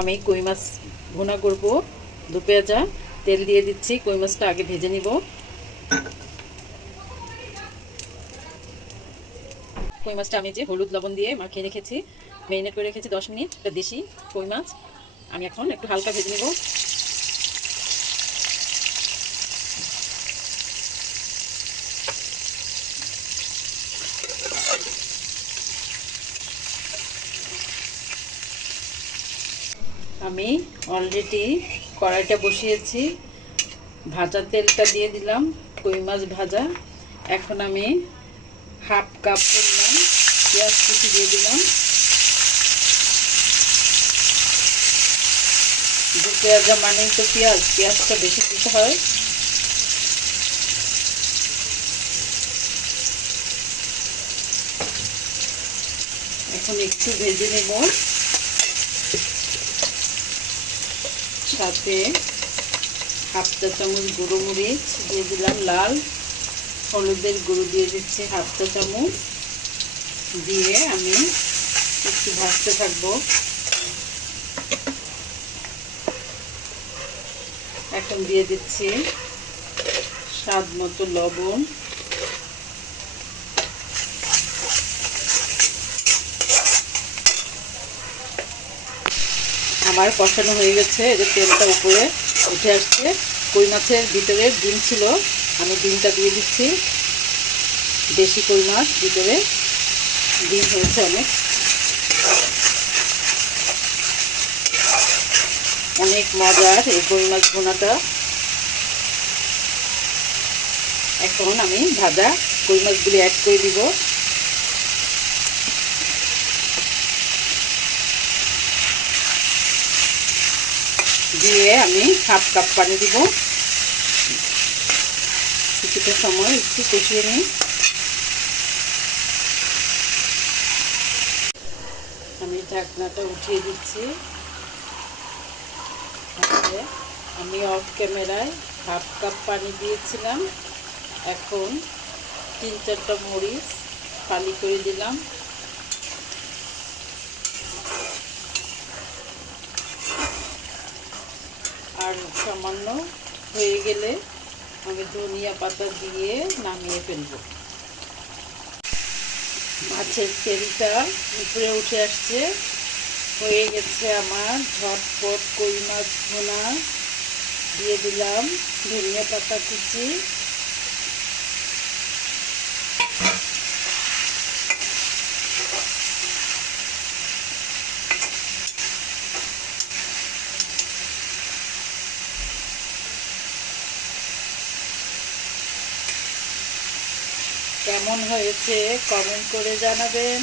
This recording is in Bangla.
আমি কই মাছ ভুনা করব। দু পেঁয়াজা তেল দিয়ে দিচ্ছি। কই মাছটা আগে ভেজে নিব। কই মাছটা আমি যে হলুদ লবণ দিয়ে মাখিয়ে রেখেছি, মেরিনেট করে রেখেছি 10 মিনিট। এটা দেশি কই মাছ। আমি এখন একটু হালকা ভেজে নিব। আমি অলরেডি কড়াইটা বসিয়েছি, ভাজা তেলটা দিয়ে দিলাম, কই মাছ ভাজা। এখন আমি হাফ কাপ পরিমাণ পেঁয়াজ কুচি দিয়ে দিলাম। দু পেঁয়াজা মানেই তো পেঁয়াজটা বেশি দিতে হয়। এখন একটু ভেজে নেব। সাথে হাফ চা চামচ গুঁড়ো মরিচ দিয়ে দিলাম, লাল হলুদের গুঁড়ো দিয়ে দিচ্ছি হাফ চা চামচ। দিয়ে আমি একটু ভাজতে থাকবো। এখন দিয়ে দিচ্ছি স্বাদ মতো লবণ। আমার কষানো হয়ে গেছে, এই যে তেলটা উপরে উঠে আসছে। কই মাছের ভিতরে ডিম ছিল, আমি ডিমটা দিয়ে দিচ্ছি। দেশি কই মাছ, ভিতরে ডিম হয়েছে অনেক। অনেক মজার এই কই মাছ ভুনাটা। এখন আমি ভাজা কই মাছগুলি অ্যাড করে দিব। দিয়ে আমি হাফ কাপ পানি দিব। কিছুটা সময় একটু কষিয়ে নিই। আমি ঢাকনাটা উঠিয়ে দিচ্ছি। আমি অফ ক্যামেরায় হাফ কাপ পানি দিয়েছিলাম। এখন 3-4টা মরিচ ফালি করে দিলাম। আর সামান্য হয়ে গেলে আমি ধনিয়া পাতা দিয়ে নামিয়ে ফেলবো। মাছের তেলটা উপরে উঠে আসছে। হয়ে গেছে আমার ঝটপট কই মাছ ভুনা। দিয়ে দিলাম ধনিয়া পাতা কুচি। কেমন হয়েছে কমেন্ট করে জানাবেন।